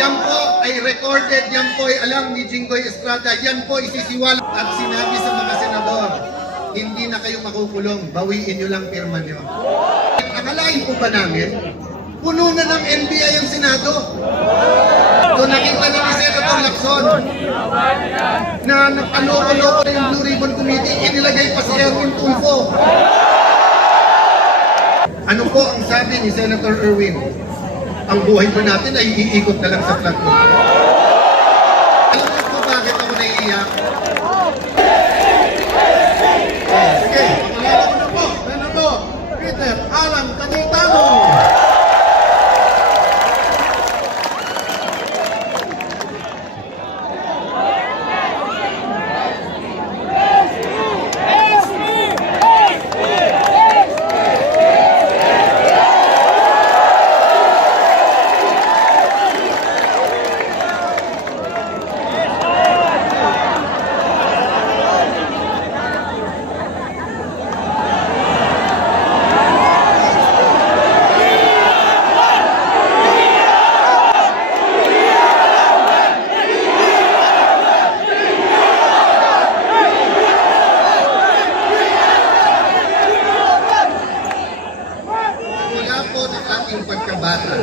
Yan po ay recorded, yan po ay alam ni Jinggoy Estrada, yan po isisiwal at sinabi sa mga senador, hindi na kayo makukulong, bawiin nyo lang pirma nyo. Akalain po ba namin, puno na ng NBI ang Senado? So nakita na ni Senator Lacson na nagpaloko-loko na yung Blue Ribbon Committee, inilagay pa si Erwin Tulfo. Ano po ang sabi ni Senator Erwin? Ang buhay po natin ay iikot na lang sa flag mo. Alam niyo po bakit ako naiiyak? Sige, pakilala ko na po. Senator Peter Alan Cayetano. Pagkabata.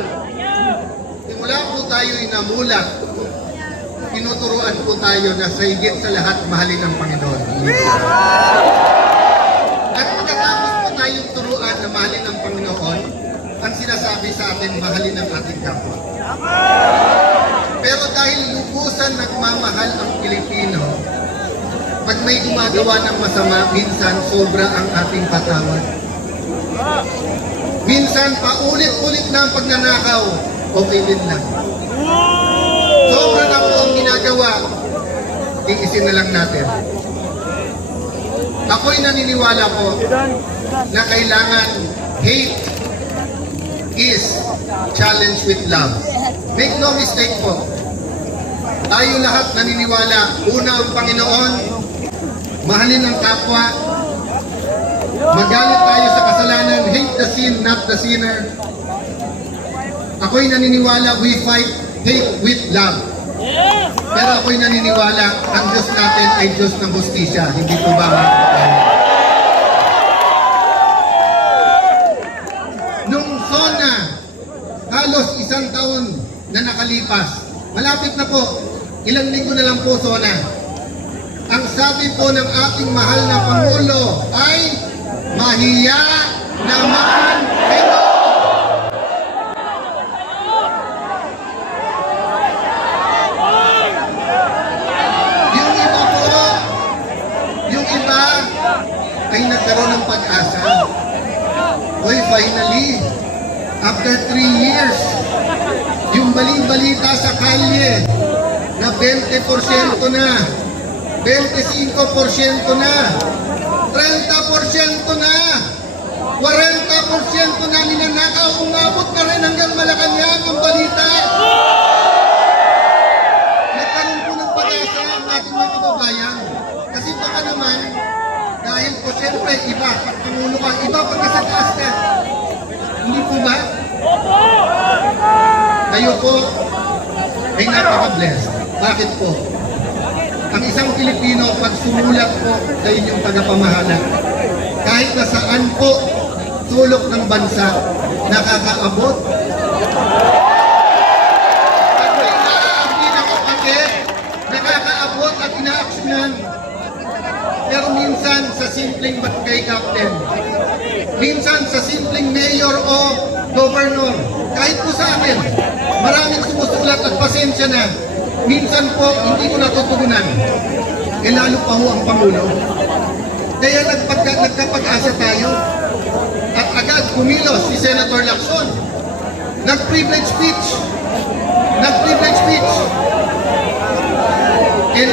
Simula po tayo inamulat, tinuturuan po tayo na sa higit sa lahat mahalin ang Panginoon. At pagkatapos po tayong turuan na mahalin ang Panginoon, ang sinasabi sa atin, mahalin ang ating kapwa. Pero dahil lubusan nagmamahal ang Pilipino, pag may gumagawa ng masama, minsan sobra ang ating patawad. Minsan, paulit-ulit na ang pagnanakaw, okay din lang. Sobra na po ang ginagawa, iisin na lang natin. Ako'y naniniwala po na kailangan hate is challenged with love. Make no mistake po, tayo lahat naniniwala, una ang Panginoon, mahalin ang kapwa, magalit tayo sa kasalanan, hate the sin, not the sinner. Ako'y naniniwala, we fight hate with love. Pero ako'y naniniwala, ang Diyos natin ay Diyos ng hustisya. Hindi po ba mga kapatid? Nung SONA, halos 1 taon na nakalipas, malapit na po, ilang linggo na lang po SONA. Ang sabi po ng ating mahal na Pangulo ay, mahiya naman ito. Yung iba po, yung iba ay nagkaroon ng pag-asa. Hoy, finally, after 3 years, yung baling-balita sa kalye na 20% na, 25% na, 30% na, 40% na ninanakaw, umabot na rin hanggang Malacanang ang balita. Nagkaroon po ng pag-asa ang ating mga kababayan. Kasi baka naman, dahil po siyempre iba, pag Pangulo ka, iba pagka sa taas ka. Hindi po ba? Kayo po ay napaka-blessed. Bakit po? Ang isang Pilipino, pag sumulat po sa inyong tagapamahala, kahit na saan po sulok ng bansa, nakakaabot. Pag may naaabdi na kapatid, nakakaabot at inaaksyonan. Pero minsan sa simpleng barangay captain, minsan sa simpleng mayor o governor, kahit po sa amin, maraming sumusulat at pasensya na. Minsan po, hindi ko natutugunan. Eh lalo pa ho ang Pangulo. Kaya nagkapag-asa tayo. At agad kumilos si Senator Lacson. Nag-privilege speech. And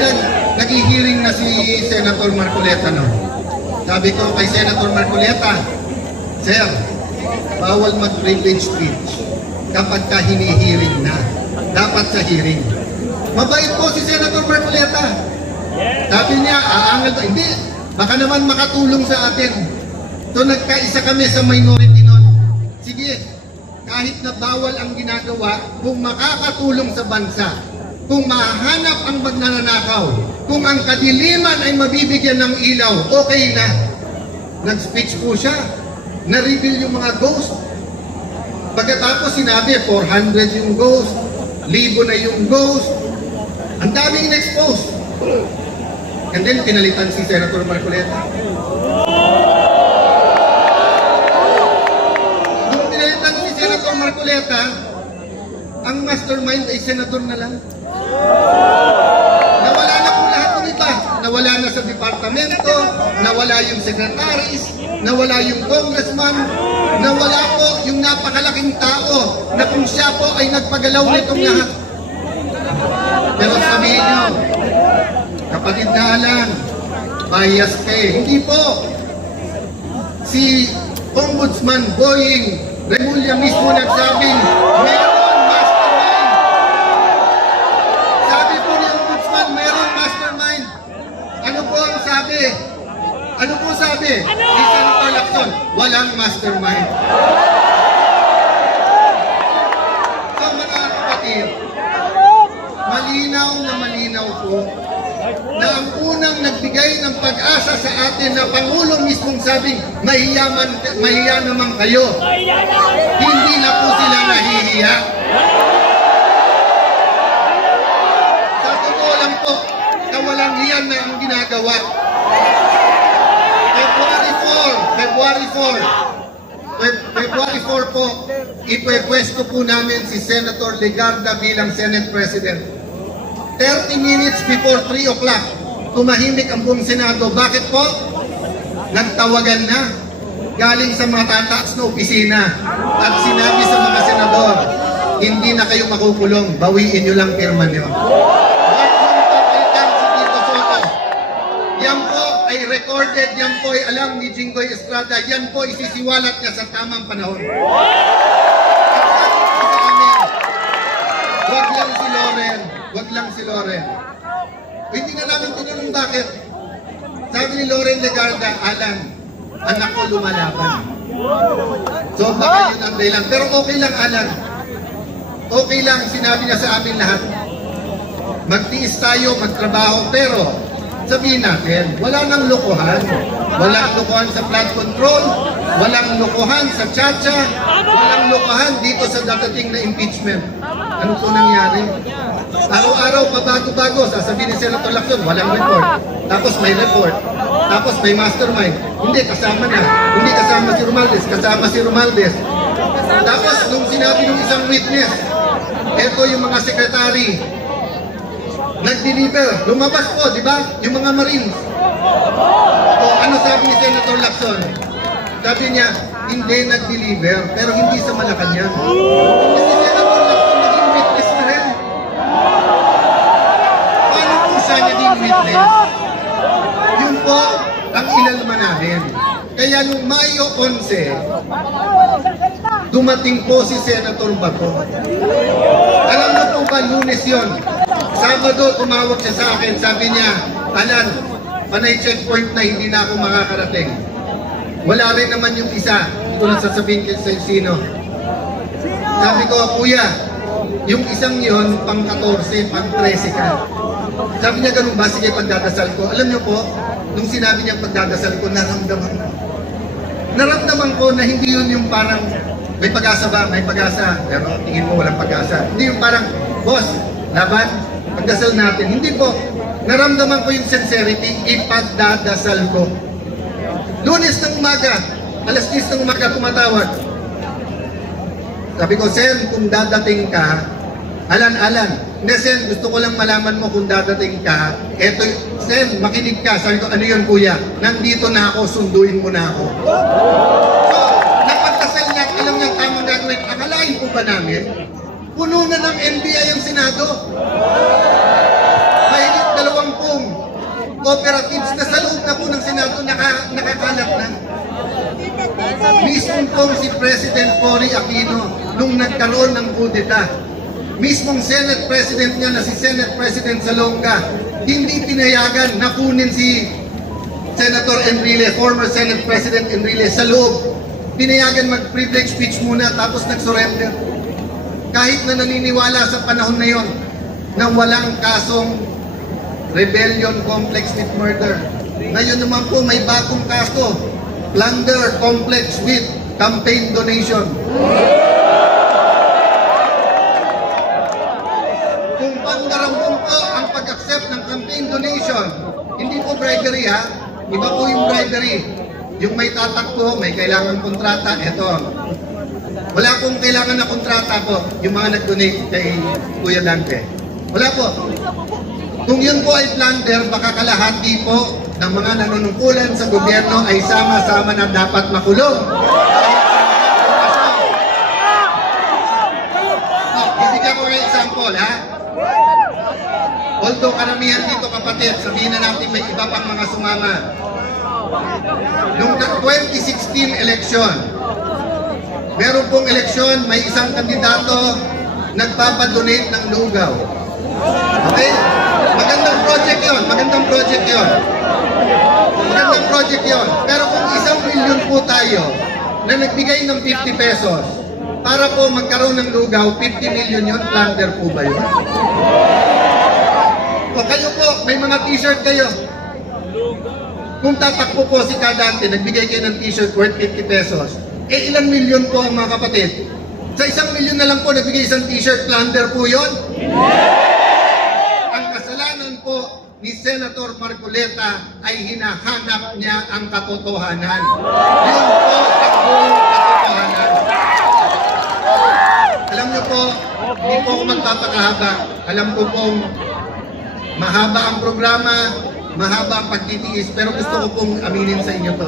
nag-hearing na si Senator Marcoleta. No? Sabi ko kay Senator Marcoleta, Sir, bawal mag-privilege speech kapag ka hini-hearing na. Dapat sa hearing. Mabait po si Senator Marcoleta. Sabi niya, aangal ba? Hindi. Baka naman makatulong sa atin. So nagkaisa kami sa minority nun. Sige, kahit na bawal ang ginagawa, kung makakatulong sa bansa, kung mahanap ang magnanakaw, kung ang kadiliman ay mabibigyan ng ilaw, okay na. Nag-speech po siya, na-reveal yung mga ghost. Pagkatapos sinabi, 400 yung ghost, 1,000 na yung ghost, ang daming in-expose. And then, pinalitan si Senator Marcoleta. Nung pinalitan si Senator Marcoleta, ang mastermind ay senador na lang. Nawala na po lahat ng iba. Nawala na sa departamento, nawala yung secretaries, nawala yung congressman, nawala po yung napakalaking tao na kung siya po ay nagpagalaw nitong lahat. Pero sabihin nyo, kapatid na Alan, bias kayo. Hindi po. Si Ombudsman Boying Remulla mismo nagsabing, meron mastermind. Sabi po ni Ombudsman, meron mastermind. Ano po ang sabi? Ano po sabi? Ni Senator Lacson, walang mastermind. So mga kapatid, malinaw po na ang unang nagbigay ng pag-asa sa atin na Pangulo mismong sabing mahiya naman kayo. Hindi na po sila nahihiya. Sa totoo lang po, kawalang hiyan na ang ginagawa. February 4 po, ipwepwesto po namin si Senator Legarda bilang Senate President. 30 minutes before 3 o'clock, tumahimik ang buong Senado. Bakit po? Nagtawagan na galing sa mga tataas na opisina at sinabi sa mga senador, hindi na kayo makukulong, bawiin nyo lang pirma nyo. Yan po ay recorded, yan po ay alam ni Jinggoy Estrada, yan po isisiwalat niya sa tamang panahon. Wag lang si Loren. Wag lang si Loren. Hindi na namin tinanong bakit. Sabi ni Loren Legarda, Alan, anak ko lumalaban. So baka yun ang dahilan. Pero okay lang, Alan. Okay lang, sinabi niya sa amin lahat. Magtiis tayo, magtrabaho, pero sabihin natin, wala nang lokohan. Walang lokohan sa flood control, walang lokohan sa chacha, walang lokohan dito sa dadating na impeachment. Ano po nangyari? Araw-araw pabago-bago, sasabihin ni Senator Lacson, walang report. Tapos may report. Tapos may mastermind. Hindi, kasama na. Hindi kasama si Romualdez, kasama si Romualdez. Tapos nung sinabi ng isang witness, eto yung mga secretary, nag-deliver. Lumabas po, di ba? Yung mga Marines. O ano sabi ni Senator Lacson? Sabi niya, hindi nag-deliver, pero hindi sa Malacanang. Kasi Senator Lacson naging witness na rin. Paano po siya naging witness? Yun po ang ilalman namin. Kaya nung Mayo 11, dumating po si Senator Bato. Alam mo po ba, Lunes yun? Sabado, tumawag siya sa akin, sabi niya, Alan, panay checkpoint na hindi na ako makakarating. Wala rin naman yung isa, hindi ko na sasabihin sa sino. Sabi ko, kuya, yung isang yon pang 14, pang 13 ka. Sabi niya, ganun ba? Sige, pagdadasal ko. Alam niyo po, nung sinabi niya pagdadasal ko, naramdaman ko na hindi yun yung parang, may pag-asa ba? May pag-asa. Pero tingin mo walang pag-asa. Hindi yung parang, boss, laban, pagdasal natin. Hindi po. Naramdaman ko yung sincerity, ipagdadasal ko. Lunes ng umaga, alas 10 ng umaga, tumatawag. Sabi ko, Sen, kung dadating ka, Alan, hindi, Sen, gusto ko lang malaman mo kung dadating ka. Eto, Sen, makinig ka. Sabi ko, ano yun, kuya? Nandito na ako, sunduin mo na ako. So, napagdasal niya, alam niya tamang gagawin. Akalain po ba namin? Puno na ng NBI ang Senado. Mahigit 20 cooperatives na sa loob na po ng Senado nakakalat na. Mismong pong si President Cory Aquino nung nagkaroon ng kudeta. Mismong Senate President niya na si Senate President Salonga, hindi pinayagan na kunin si Senator Enrile, former Senate President Enrile, sa loob. pinayagan mag-privilege speech muna tapos nag-surrender. Kahit na naniniwala sa panahon na yon na walang kasong rebellion complex with murder. Ngayon naman po may bagong kaso, plunder complex with campaign donation. Kung pandarambong po ang pag-accept ng campaign donation, hindi po bribery ha, iba po yung bribery. Yung may tatakbo, may kailangan kontrata, eto. Wala pong kailangan na kontrata po, yung mga nag-donate kay Kuya Dante. Wala po. Kung yun po ay plunder, baka kalahati po ng mga nanunungkulan sa gobyerno ay sama-sama na dapat makulong. Bibigyan ko ng example, ha? Although karamihan dito kapatid, sabihin na natin may iba pang mga sumama. Noong 2016 election, meron pong eleksyon, may isang kandidato nagpapadonate ng lugaw. Okay? Magandang project yon, magandang project yon. Magandang project yon. Pero kung 1 milyon po tayo na nagbigay ng 50 pesos para po magkaroon ng lugaw, 50 million yon, plunder po ba yun? O kayo po, may mga t-shirt kayo. Kung tatakbo po si Kadante, nagbigay kayo ng t-shirt worth 50 pesos, eh ilang milyon po ang mga kapatid? Sa 1 milyon na lang po nagbigay isang t-shirt, plunder po yun? Ang kasalanan po ni Senator Marcoleta ay hinahanap niya ang katotohanan. Yun po ang buong katotohanan. Alam niyo po, hindi po ako magpapakahaba. Alam ko pong mahaba ang programa, mahaba ang pagtitiis, pero gusto ko pong aminin sa inyo to.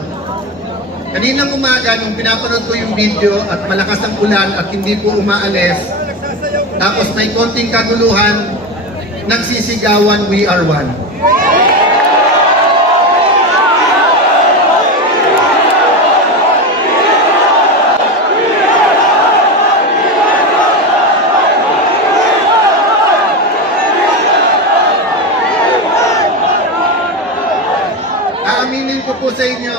Kaninang umaga, nung pinapanood ko yung video at malakas ang ulan at hindi po umaalis, tapos may konting kaguluhan, nagsisigawan, "We are one." Aaminin ko po sa inyo,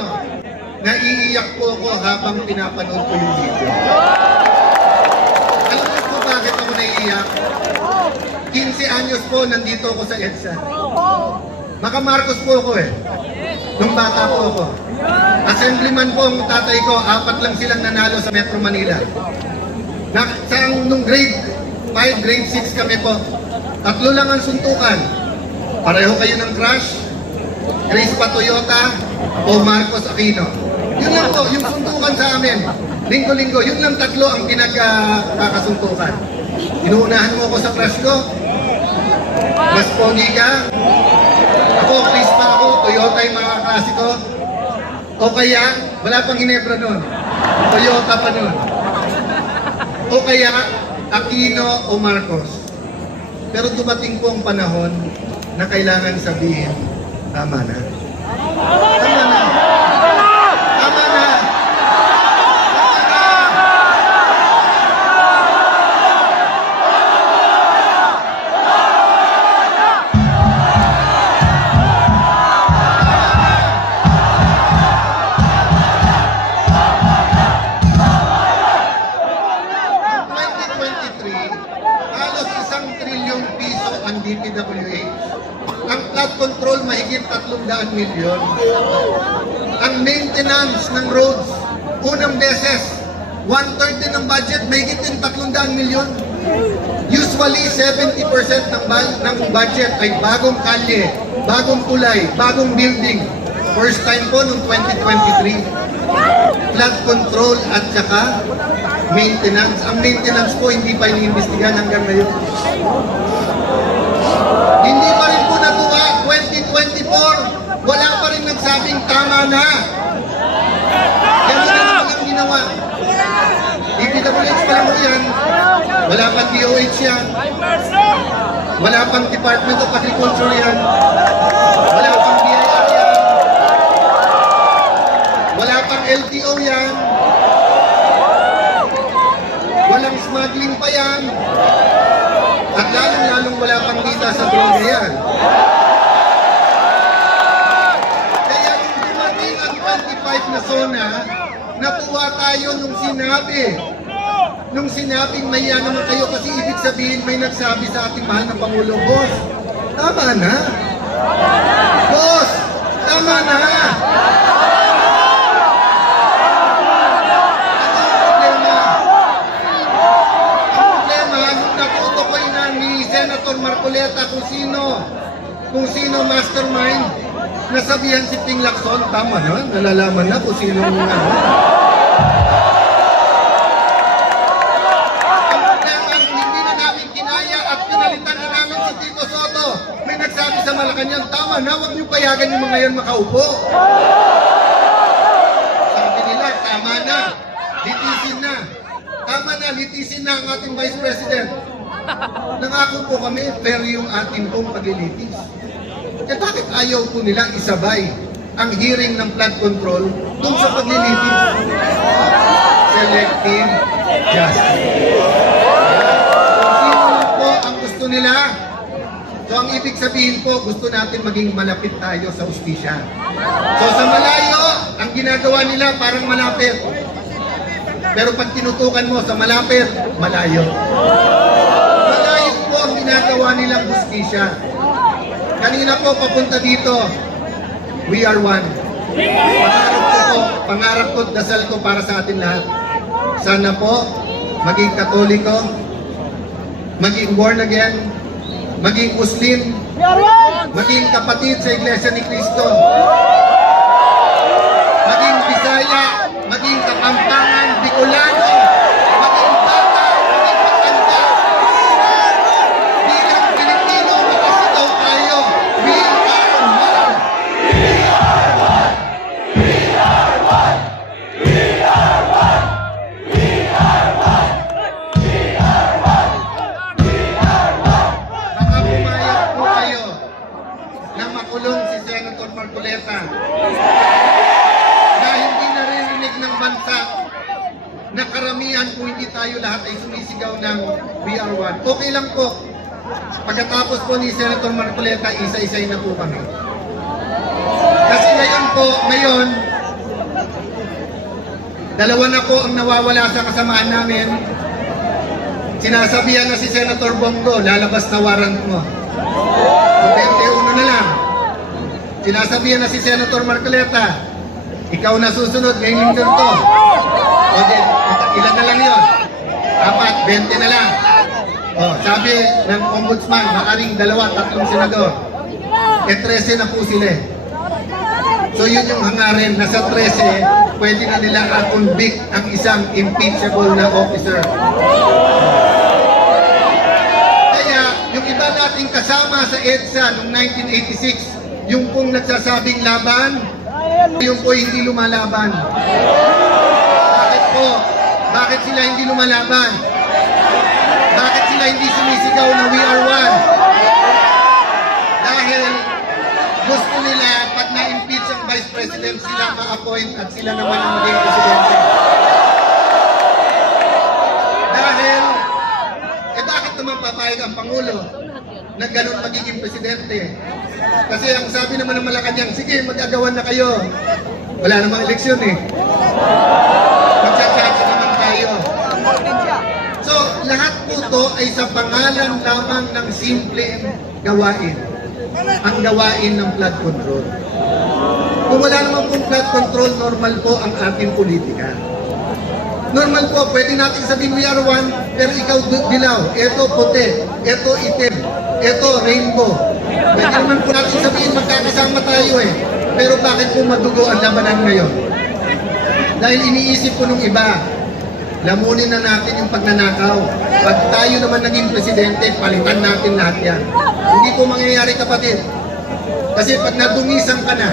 naiiyak po ako habang pinapanood ko yung video. Alam niyo po bakit ako naiiyak? 15 anyos po nandito ako sa EDSA. Maka Marcos po ako eh. Nung bata po ako. Assemblyman po ang tatay ko, 4 lang silang nanalo sa Metro Manila. Nung grade 5, grade 6 kami po. 3 lang ang suntukan. Pareho kayo ng crush, Grace pa Toyota o Marcos Aquino. Yun lang po, yung suntukan sa amin. Linggo-linggo, yun lang 3 ang pinagkakasuntukan. Inuunahan mo ako sa crush ko. Mas pogi ka. Ako, Chris pa ako. Toyota yung mga klase ko. O kaya, wala pang Ginebra nun. Toyota pa nun. O kaya, Aquino o Marcos. Pero dumating po ang panahon na kailangan sabihin, tama na. Tama na. Tama na. Halos 1 trilyong piso ang DPWH. Ang flood control mahigit 300 milyon. Ang maintenance ng roads, unang beses, 1/3 din ng budget, mahigit din 300 milyon. Usually, 70% ng budget ay bagong kalye, bagong tulay, bagong building. First time po noong 2023. Flood control at saka maintenance. Ang maintenance po hindi pa iniimbestigahan hanggang ngayon. Hindi pa rin po natuwa. 2024, wala pa rin nagsabing tama na. Yan na naman ang ginawa. DPWH pa lang po yan. Wala pang DOH yan. Wala pang Department of Agriculture yan. Wala pang BIR yan. Wala pang LTO yan. Walang smuggling pa yan. At lalong-lalong wala pang kita sa droga yan. Kaya nung dumating ang 25 na zona, natuwa tayo nung sinabing maya naman kayo kasi ibig sabihin may nagsabi sa ating mahal na Pangulo, Boss, tama na. Boss, tama na. Senator Marcoleta kung sino mastermind, nasabihan si Ping Lacson, tama na, nalalaman na kung sino ang problema, hindi na namin kinaya at pinalitan na namin si Tito Soto. May nagsabi sa Malacanang, tama na, huwag niyo payagan yung mga yan makaupo. Sabi nila, tama na, litisin na. Tama na, litisin na ang ating Vice President. Nangako po kami, pero yung ating pong paglilitis. Eh bakit ayaw po nilang isabay ang hearing ng flood control dun sa paglilitis? Selective justice. Sino po ang gusto nila? So ang ibig sabihin po, gusto natin maging malapit tayo sa ustisya. So sa malayo, ang ginagawa nila parang malapit. Pero pag tinutukan mo sa malapit, malayo. Ang ginagawa nilang justisya. Kanina po papunta dito, we are one. Pangarap ko, dasal ko para sa atin lahat. Sana po, maging Katoliko, maging born again, maging Muslim, maging kapatid sa Iglesia ni Cristo, maging Bisaya, maging Kapampangan, Bicolano, si Senator Marcoleta na hindi naririnig ng bansa na karamihan kung hindi tayo lahat ay sumisigaw ng we are one. Okay lang po. Pagkatapos po ni Senator Marcoleta, isa-isay na po kami. Kasi ngayon, dalawa na po ang nawawala sa kasamaan namin. Sinasabihan na si Senator Bongo, lalabas na warrant mo. 21 na lang. Sinasabihan na si Senator Marcoleta, ikaw na susunod ngayong linggo to. O di, ilan na lang yun? Dapat, 20 na lang. O, sabi ng ombudsman, maaring 2-3 senador. 13 na po sila. So yun yung hangarin, nasa 13, pwede na nila convict ang isang impeachable na officer. Kaya, yung iba nating kasama sa EDSA noong 1986, yung pong nagsasabing laban, yung po hindi lumalaban. Bakit po? Bakit sila hindi lumalaban? Bakit sila hindi sumisigaw na we are one? Dahil gusto nila pag na-impeach ang Vice President, sila ma-appoint at sila naman ang maging Presidente. Dahil, bakit naman papayag ang Pangulo na ganun magiging Presidente? Kasi ang sabi naman ng Malacanang, sige, mag-agawan na kayo. Wala namang eleksyon eh. Magsasabi naman tayo. So, lahat po to ay sa pangalan lamang ng simpleng gawain. Ang gawain ng flood control. Kung wala naman pong flood control, normal po ang ating politika. Normal po, pwede natin sabihin we are one, pero ikaw dilaw, eto puti, eto itim, eto rainbow. Pwede naman po natin sabihin magkakasama tayo eh. Pero bakit po madugo ang labanan ngayon? Dahil iniisip po nung iba, lamunin na natin yung pagnanakaw. Pag tayo naman naging presidente, palitan natin lahat yan. Hindi po mangyayari, kapatid. Kasi pag nadumisan ka na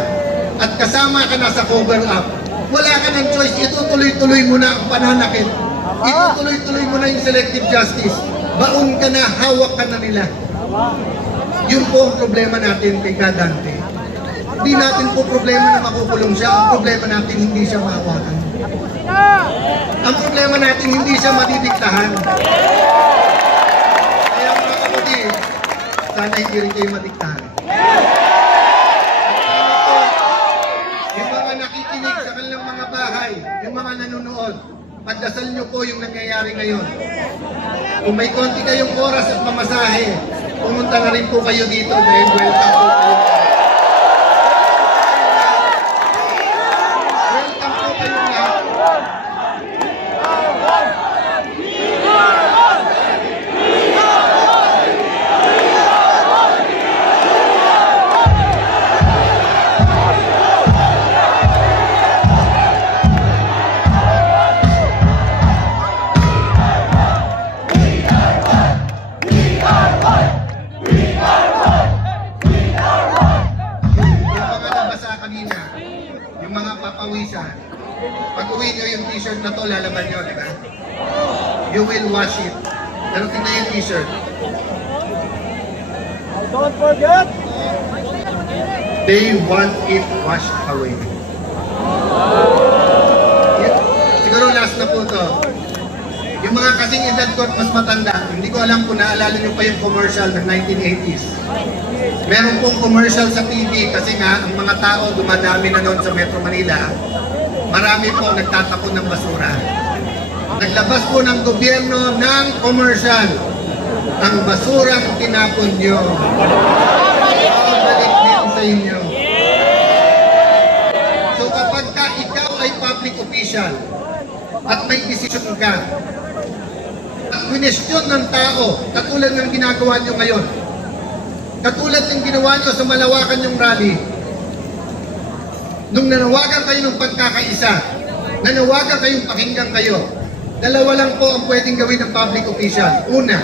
at kasama ka na sa cover up, wala ka ng choice. Itutuloy-tuloy mo na ang pananakit. Itutuloy-tuloy mo na yung selective justice. Baon ka na, hawak ka na nila. Yun po ang problema natin kay Dante. Hindi natin po problema na makukulong siya. Ang problema natin hindi siya mahawakan. Ang problema natin hindi siya madidiktahan. Kaya mga kapatid, sana hindi rin kayo madiktahan. Yung mga nakikinig sa kanilang mga bahay, yung mga mga nanonood, pagdasal nyo po yung nangyayari ngayon. Kung may konti kayong oras at mamasahe, pumunta na rin po kayo dito dahil welcome po kayo. Welcome po kayo lahat. Yung mga papawisan, pag uwi nyo yung t-shirt na to, lalaban nyo, di ba? You will wash it. Pero tingnan yung t-shirt. Don't forget! They want it washed away. Siguro last na po to. Yung mga kasing edad ko at mas matanda, hindi ko alam kung naalala nyo pa yung commercial ng 1980s. Meron pong commercial sa TV kasi nga ang mga tao dumadami na noon sa Metro Manila. Marami po nagtatapon ng basura. Naglabas po ng gobyerno ng commercial. Ang basurang tinapon nyo, balik din sa inyo. So kapag ka ikaw ay public official at may desisyon ka, at kwestiyon ng tao, katulad ng ginagawa nyo ngayon, katulad ng ginawa nyo sa malawakan yung rally, nung nanawagan kayo ng pagkakaisa, nanawagan kayong pakinggan kayo, dalawa lang po ang pwedeng gawin ng public official. Una,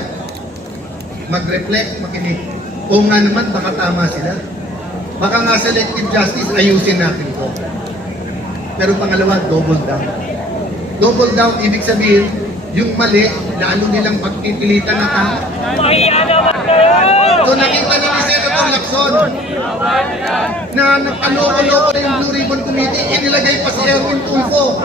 mag-reflect, makinig. O nga naman, baka tama sila. Baka nga selective justice, ayusin natin po. Pero pangalawa, double down. Double down, ibig sabihin, yung mali, lalo nilang pagpipilitan na tao. So nakita niyo ni Senator Lacson na nagkaloko-loko na yung Blue Ribbon Committee, inilagay pa si Erwin Tulfo.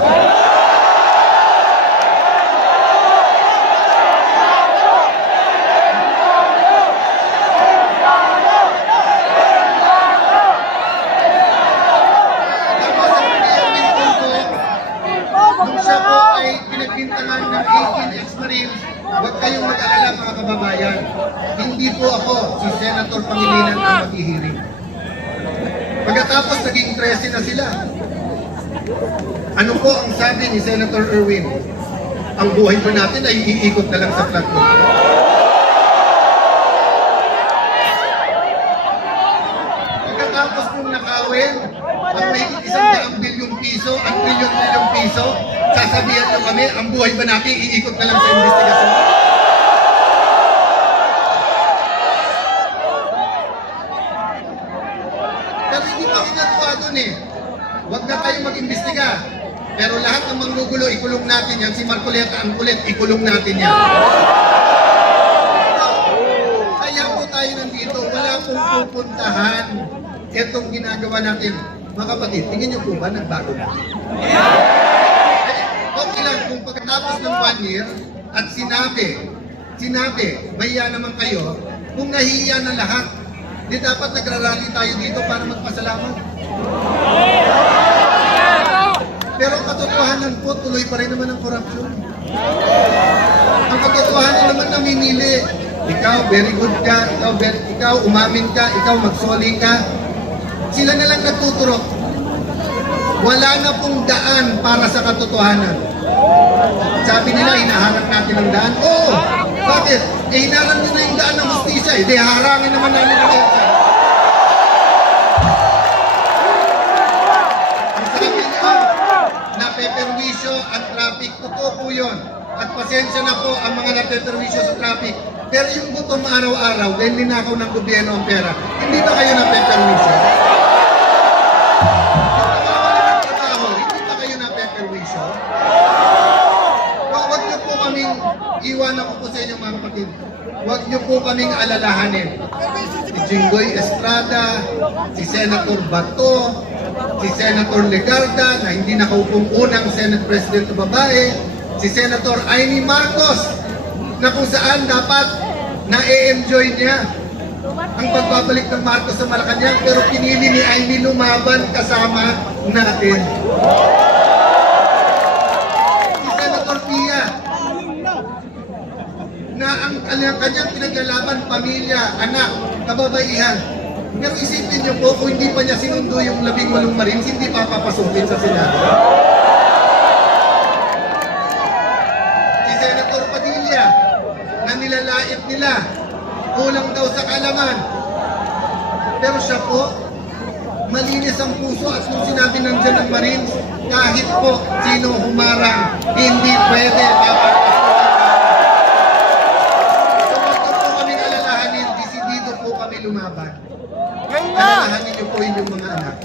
Nung siya po ay pinagbintangan ng 18 ex-Marines, huwag kayong mag-alala mga kababayan. Hindi po ako si Senator Pangilinan ang maghihiring. Pagkatapos naging 13 na sila. Ano po ang sabi ni Senator Erwin? Ang buhay po natin ay iikot na lang sa platform. Pagkatapos nung nakawin, ang may 100 bilyong piso, ang trilyon-trilyong piso, sasabihan nyo kami, ang buhay ba natin iikot na lang sa investigasyon? Pero hindi pa ginagawa doon eh. Huwag na tayong mag-imbestiga. Pero lahat ng manggugulo, ikulong natin yan. Si Marcoleta ang kulit, ikulong natin yan. Kaya po tayo nandito, wala pong pupuntahan. Itong ginagawa natin. Mga kapatid, tingin niyo po ba nagbago na? Okay lang, kung pagkatapos ng 1 year at sinabi, mahiya naman kayo, kung nahihiya na lahat, di dapat nagrarally tayo dito para magpasalamat. Pero ang katotohanan po, tuloy pa rin naman ang korupsyon. Ang katotohanan naman namimili. Ikaw, very good ka. Ikaw, umamin ka. Ikaw, magsoli ka. Sila na lang nagtuturok. Wala na pong daan para sa katotohanan. Sabi nila, hinaharap natin ang daan. Oo! Bakit? Eh, hinaharap nyo na yung daan ng justisya. Eh, di harangin naman namin ang EDSA. Ang sabi nyo, napeperwisyo ang traffic. Totoo po yun. At pasensya na po ang mga napeperwisyo sa traffic. Pero yung gutom araw-araw, dahil ninakaw ng gobyerno ang pera, hindi ba kayo napeperwisyo? Iwanan ko po sa inyo mga kapatid. Huwag niyo po kaming alalahanin. Si Jinggoy Estrada, si Senator Bato, si Senator Legarda na hindi nakaupong unang Senate President na babae, si Senator Amy Marcos na kung saan dapat na-enjoy niya ang pagbabalik ng Marcos sa Malacanang pero pinili ni Amy lumaban kasama natin. kanyang pinaglalaban, pamilya, anak, kababaihan. Pero isipin niyo po, kung hindi pa niya sinundo yung 18 Marines, hindi pa papasukin sa Senado. Si Senator Padilla, na nilalait nila, kulang daw sa kaalaman. Pero siya po, malinis ang puso at nung sinabi nandiyan ng Marines, kahit po sino humarang, hindi pwede papasukin. So wag po kaming alalahanin, disidido po kami lumaban. Alalahanin niyo po yung mga anak.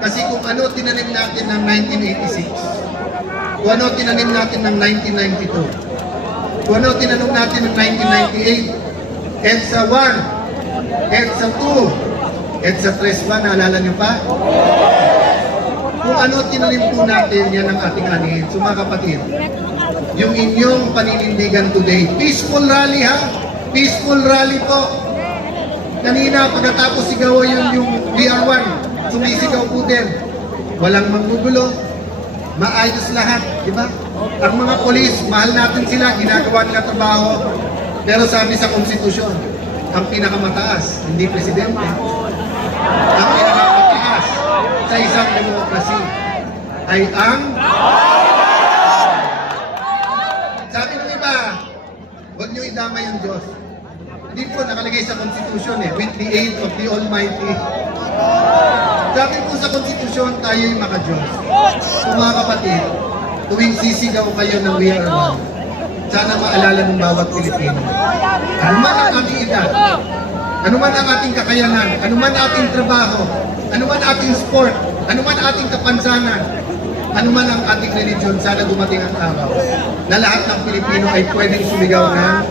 Kasi kung ano tinanim natin ng 1986, kung ano tinanim natin ng 1992, kung ano tinanim natin ng 1998, EDSA 1, EDSA 2, EDSA 3 ba, naalala niyo pa? Kung ano tinanim po natin, yan ang ating anihin. So mga kapatid, yung inyong paninindigan today, peaceful rally ha? Peaceful rally po. Kanina, pagkatapos sigaw yung DR1, sumisigaw po din. Walang manggugulo, maayos lahat, di ba? Ang mga polis, mahal natin sila, ginagawa nila trabaho. Pero sabi sa konstitusyon, ang pinakamataas, hindi presidente. Ang pinakamataas sa isang demokrasi ay ang... Sabi ng iba, huwag niyo idama yung Diyos. Hindi po nakalagay sa konstitusyon with the aid of the Almighty. Sabi po sa konstitusyon, tayo'y maka-Diyos. So mga kapatid, tuwing sisigaw kayo ng We Are One, sana maalala ng bawat Pilipino. Ano man ang ating edad, ano man ang ating kakayanan, ano man ating trabaho, ano man ating sport, ano man ating kapansanan, ano man ang ating religion, sana dumating ang araw na lahat ng Pilipino ay pwedeng sumigaw ng